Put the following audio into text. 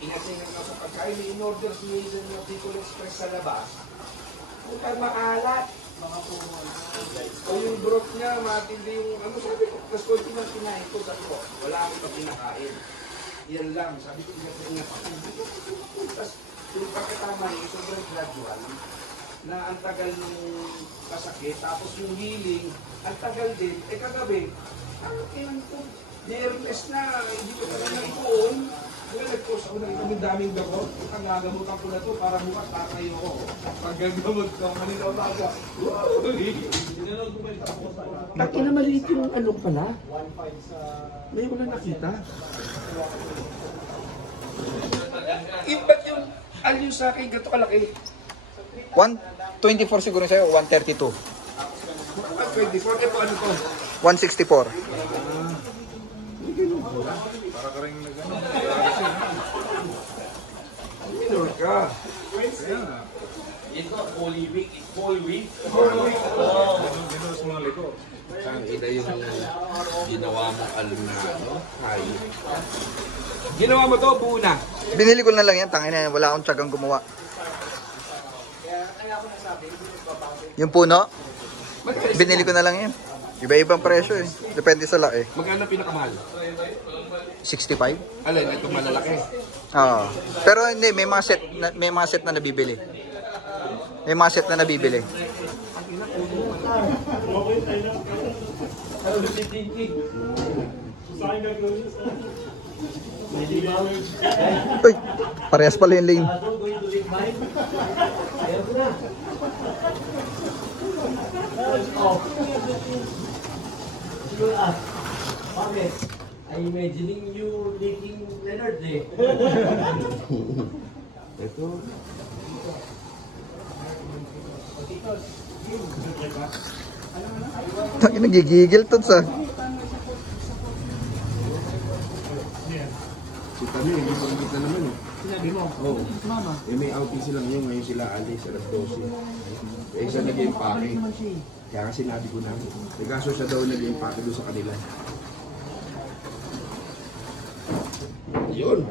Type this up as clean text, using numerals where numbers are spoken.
Ingat-ingat ka sa pagkain. May in-order si Hazel ng Bicol Express sa labas. Huwag kang maalat. O yung broth niya, matindi yung ano, sabi ko, tapos konti ng kinain ko, sabi ko, wala akong pa pinakain. Yan lang, sabi ko, ingat-ingat ako. Tapos yung pagkatama niya, sobrang gradual, na ang tagal ng kasakit, tapos yung healing, ang tagal din, kagabi, ano kailan ko, nearless na, hindi ko talaga naipuon. Kaya nag-post ako na itong daming gamot. Ang gagamutan ko na ito para bukas tatayo ko. Pag gagamot ko, kanina umaga. Taki na maliit yung ano pala. May wala nakita. Ba't yung alyo sa akin, gato kalaki? 124 siguro sa'yo, 132. 124, ito ano to? 164. Para ka rin nag-ano. Minor ka. It's not Holy Week, it's Holy Week. Gano'n sa mga liko. Ang ina yung ginawa mong alumno. Ginawa mo to, buo na. Binili ko na lang yan, tangin na yan. Wala akong tiyagang gumawa. Yung puno, binili ko na lang yan. Iba-ibang presyo eh. Depende sa laki. Magkano pinakamahal? 65? Alin, ito malalaki. Oo. Pero hindi, may mga set na nabibili. May mga set na nabibili. Uy, parehas pala yung lane. I'm imagining you leaking energy. Ito. Taki nagigigil to sa. Si Tami, hindi ko na naman eh. Sinabi mo? Oo. Mama. Eh may outing sila ngayon, ngayon sila alis, alas 12. Eh isa nag-impake. Kaya nga sinabi ko na. Nagaso siya daw nag-impake doon sa kanila. Yun.